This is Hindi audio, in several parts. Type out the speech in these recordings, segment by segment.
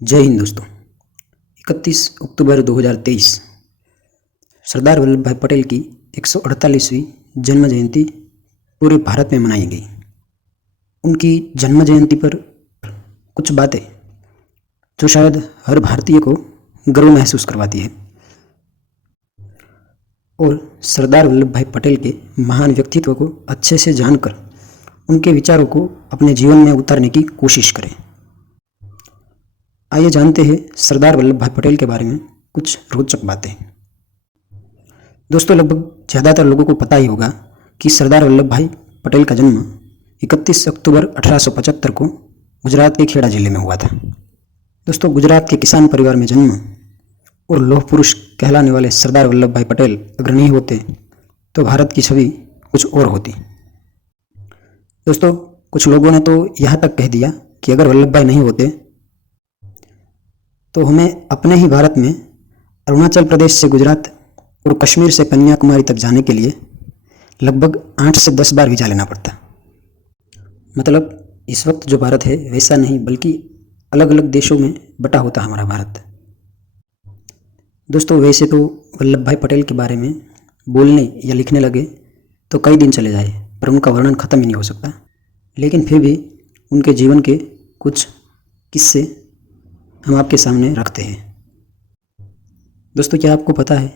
जय हिंद दोस्तों। 31 अक्टूबर 2023 सरदार वल्लभ भाई पटेल की 148वीं जन्म जयंती पूरे भारत में मनाई गई। उनकी जन्म जयंती पर कुछ बातें जो शायद हर भारतीय को गर्व महसूस करवाती है और सरदार वल्लभ भाई पटेल के महान व्यक्तित्व को अच्छे से जानकर उनके विचारों को अपने जीवन में उतारने की कोशिश करें। आइए जानते हैं सरदार वल्लभ भाई पटेल के बारे में कुछ रोचक बातें। दोस्तों, लगभग ज़्यादातर लोगों को पता ही होगा कि सरदार वल्लभ भाई पटेल का जन्म 31 अक्टूबर 1875 को गुजरात के खेड़ा जिले में हुआ था। दोस्तों, गुजरात के किसान परिवार में जन्म और लौह पुरुष कहलाने वाले सरदार वल्लभ भाई पटेल अगर नहीं होते तो भारत की छवि कुछ और होती। दोस्तों, कुछ लोगों ने तो यहाँ तक कह दिया कि अगर वल्लभ भाई नहीं होते तो हमें अपने ही भारत में अरुणाचल प्रदेश से गुजरात और कश्मीर से कन्याकुमारी तक जाने के लिए लगभग 8 से 10 बार वीज़ा लेना पड़ता। मतलब इस वक्त जो भारत है वैसा नहीं, बल्कि अलग अलग देशों में बटा होता हमारा भारत। दोस्तों, वैसे तो वल्लभ भाई पटेल के बारे में बोलने या लिखने लगे तो कई दिन चले जाए, पर उनका वर्णन ख़त्म ही नहीं हो सकता। लेकिन फिर भी उनके जीवन के कुछ किस्से हम आपके सामने रखते हैं। दोस्तों, क्या आपको पता है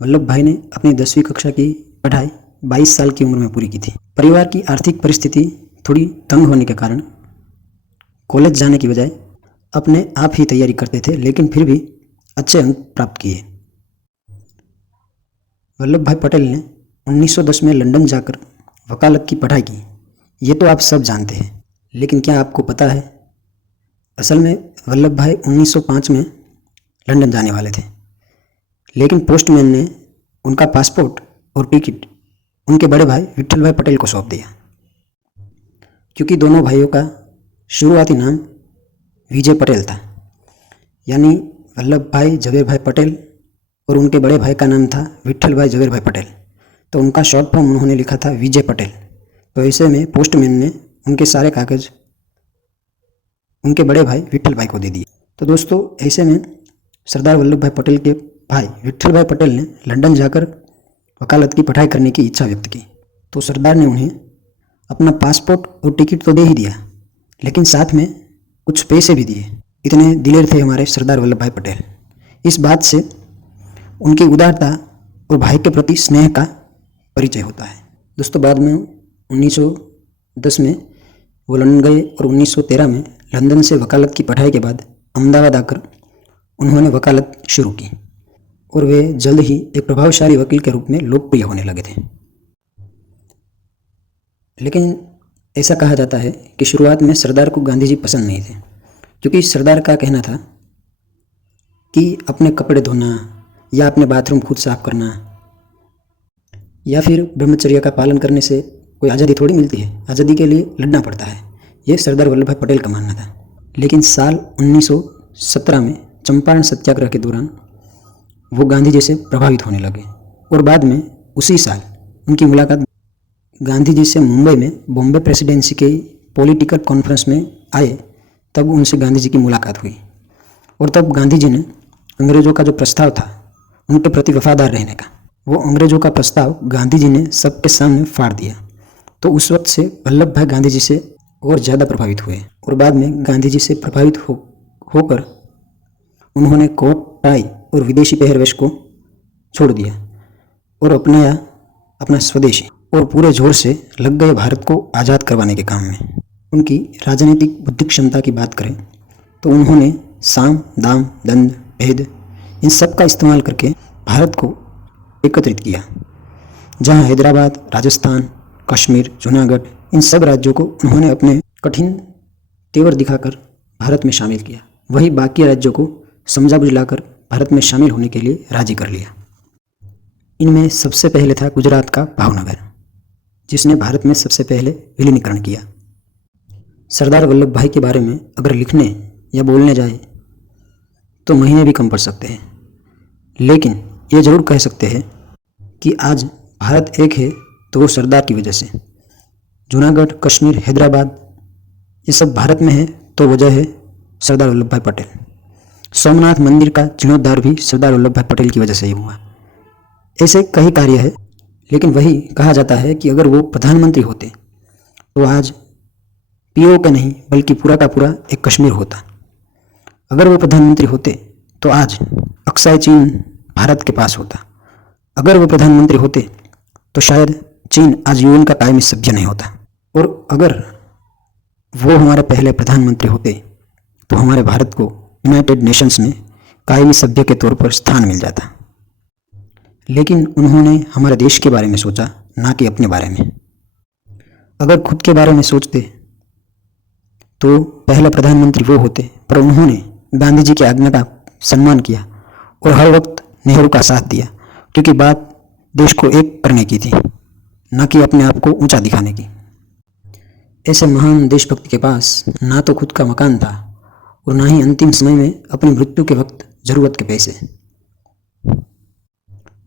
वल्लभ भाई ने अपनी 10वीं कक्षा की पढ़ाई 22 साल की उम्र में पूरी की थी। परिवार की आर्थिक परिस्थिति थोड़ी तंग होने के कारण कॉलेज जाने की बजाय अपने आप ही तैयारी करते थे, लेकिन फिर भी अच्छे अंक प्राप्त किए। वल्लभ भाई पटेल ने 1910 में लंदन जाकर वकालत की पढ़ाई की। ये तो आप सब जानते हैं, लेकिन क्या आपको पता है असल में वल्लभ भाई 1905 में लंदन जाने वाले थे, लेकिन पोस्टमैन ने उनका पासपोर्ट और टिकट उनके बड़े भाई विट्ठल भाई पटेल को सौंप दिया। क्योंकि दोनों भाइयों का शुरुआती नाम विजय पटेल था, यानी वल्लभ भाई झवेर भाई पटेल, और उनके बड़े भाई का नाम था विट्ठल भाई झवेर भाई पटेल, तो उनका शॉर्ट फॉर्म उन्होंने लिखा था विजय पटेल। तो ऐसे में पोस्टमैन ने उनके सारे कागज उनके बड़े भाई विट्ठल भाई को दे दिए। तो दोस्तों, ऐसे में सरदार वल्लभ भाई पटेल के भाई विट्ठल भाई पटेल ने लंदन जाकर वकालत की पढ़ाई करने की इच्छा व्यक्त की। तो सरदार ने उन्हें अपना पासपोर्ट और टिकट तो दे ही दिया, लेकिन साथ में कुछ पैसे भी दिए। इतने दिलेर थे हमारे सरदार वल्लभ भाई पटेल। इस बात से उनकी उदारता और भाई के प्रति स्नेह का परिचय होता है। दोस्तों, बाद में 1910 में वो लंदन गए और 1913 में लंदन से वकालत की पढ़ाई के बाद अहमदाबाद आकर उन्होंने वकालत शुरू की और वे जल्द ही एक प्रभावशाली वकील के रूप में लोकप्रिय होने लगे थे। लेकिन ऐसा कहा जाता है कि शुरुआत में सरदार को गांधी जी पसंद नहीं थे, क्योंकि सरदार का कहना था कि अपने कपड़े धोना या अपने बाथरूम खुद साफ करना या फिर ब्रह्मचर्य का पालन करने से कोई आज़ादी थोड़ी मिलती है, आज़ादी के लिए लड़ना पड़ता है। ये सरदार वल्लभ भाई पटेल का मानना था। लेकिन साल 1917 में चंपारण सत्याग्रह के दौरान वो गांधी जी से प्रभावित होने लगे और बाद में उसी साल उनकी मुलाकात गांधी जी से मुंबई में बॉम्बे प्रेसिडेंसी के पॉलिटिकल कॉन्फ्रेंस में आए, तब उनसे गांधी जी की मुलाकात हुई और तब गांधी जी ने अंग्रेज़ों का जो प्रस्ताव था उनके प्रति वफादार रहने का, वो अंग्रेज़ों का प्रस्ताव गांधी जी ने सबके सामने फाड़ दिया। तो उस वक्त से वल्लभ भाई गांधी जी से और ज़्यादा प्रभावित हुए और बाद में गांधी जी से प्रभावित होकर उन्होंने कोट टाई और विदेशी पहरवेश को छोड़ दिया और अपनाया अपना स्वदेशी और पूरे जोर से लग गए भारत को आज़ाद करवाने के काम में। उनकी राजनीतिक बुद्धि क्षमता की बात करें तो उन्होंने साम दाम दंड भेद इन सब का इस्तेमाल करके भारत को एकत्रित किया। जहां हैदराबाद, राजस्थान, कश्मीर, जूनागढ़, इन सब राज्यों को उन्होंने अपने कठिन तेवर दिखाकर भारत में शामिल किया, वही बाकी राज्यों को समझा बुझलाकर भारत में शामिल होने के लिए राजी कर लिया। इनमें सबसे पहले था गुजरात का भावनगर, जिसने भारत में सबसे पहले विलीनीकरण किया। सरदार वल्लभ भाई के बारे में अगर लिखने या बोलने जाए तो महीने भी कम पड़ सकते हैं, लेकिन ये ज़रूर कह सकते हैं कि आज भारत एक है तो वो सरदार की वजह से। जूनागढ़, कश्मीर, हैदराबाद ये सब भारत में है तो वजह है सरदार वल्लभ भाई पटेल। सोमनाथ मंदिर का जीर्णोद्धार भी सरदार वल्लभ भाई पटेल की वजह से ही हुआ। ऐसे कई कार्य है, लेकिन वही कहा जाता है कि अगर वो प्रधानमंत्री होते तो आज पीओ का नहीं बल्कि पूरा का पूरा एक कश्मीर होता। अगर वो प्रधानमंत्री होते तो आज अक्साई चीन भारत के पास होता। अगर वो प्रधानमंत्री होते तो शायद चीन आज यूएन का कायमी सभ्य नहीं होता। और अगर वो हमारे पहले प्रधानमंत्री होते तो हमारे भारत को यूनाइटेड नेशंस में कायमी सभ्य के तौर पर स्थान मिल जाता। लेकिन उन्होंने हमारे देश के बारे में सोचा, ना कि अपने बारे में। अगर खुद के बारे में सोचते तो पहले प्रधानमंत्री वो होते, पर उन्होंने गांधी जी की आज्ञा का सम्मान किया और हर वक्त नेहरू का साथ दिया, क्योंकि बात देश को एक करने की थी, ना कि अपने आप को ऊंचा दिखाने की। ऐसे महान देशभक्त के पास ना तो खुद का मकान था और ना ही अंतिम समय में अपनी मृत्यु के वक्त जरूरत के पैसे।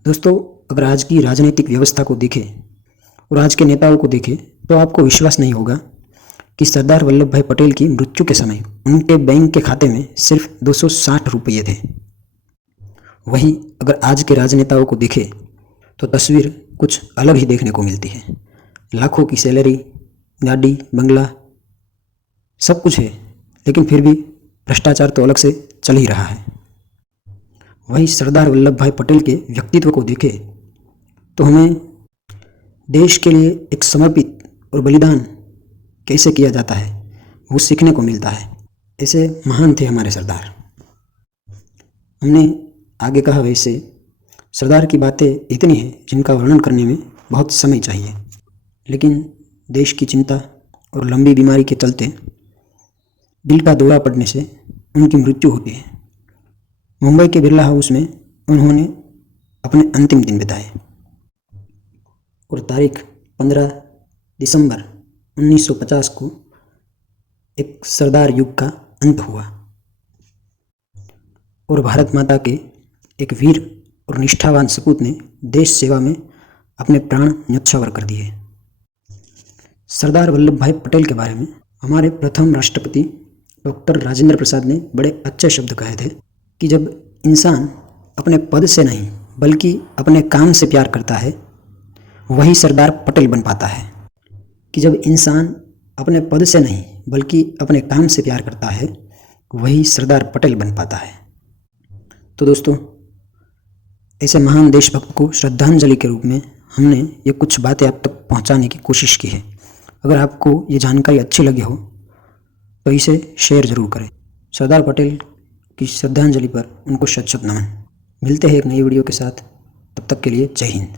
दोस्तों, अगर आज की राजनीतिक व्यवस्था को देखें और आज के नेताओं को देखें तो आपको विश्वास नहीं होगा कि सरदार वल्लभ भाई पटेल की मृत्यु के समय उनके बैंक के खाते में सिर्फ 260 रुपये थे। वही अगर आज के राजनेताओं को देखें तो तस्वीर कुछ अलग ही देखने को मिलती है। लाखों की सैलरी, गाड़ी, बंगला, सब कुछ है, लेकिन फिर भी भ्रष्टाचार तो अलग से चल ही रहा है। वही सरदार वल्लभ भाई पटेल के व्यक्तित्व को देखें तो हमें देश के लिए एक समर्पित और बलिदान कैसे किया जाता है वो सीखने को मिलता है। ऐसे महान थे हमारे सरदार। हमने आगे कहा वैसे सरदार की बातें इतनी हैं जिनका वर्णन करने में बहुत समय चाहिए, लेकिन देश की चिंता और लंबी बीमारी के चलते दिल का दौरा पड़ने से उनकी मृत्यु होती है। मुंबई के बिरला हाउस में उन्होंने अपने अंतिम दिन बिताए और तारीख 15 दिसंबर 1950 को एक सरदार युग का अंत हुआ और भारत माता के एक वीर और निष्ठावान सपूत ने देश सेवा में अपने प्राण न्यौछावर कर दिए। सरदार वल्लभ भाई पटेल के बारे में हमारे प्रथम राष्ट्रपति डॉक्टर राजेंद्र प्रसाद ने बड़े अच्छे शब्द कहे थे कि जब इंसान अपने पद से नहीं बल्कि अपने काम से प्यार करता है वही सरदार पटेल बन पाता है। कि जब इंसान अपने पद से नहीं बल्कि अपने काम से प्यार करता है वही सरदार पटेल बन पाता है। तो दोस्तों, ऐसे महान देशभक्त को श्रद्धांजलि के रूप में हमने ये कुछ बातें आप तक पहुंचाने की कोशिश की है। अगर आपको ये जानकारी अच्छी लगी हो तो इसे शेयर ज़रूर करें। सरदार पटेल की श्रद्धांजलि पर उनको शत शत नमन। मिलते हैं एक नई वीडियो के साथ, तब तक के लिए जय हिंद।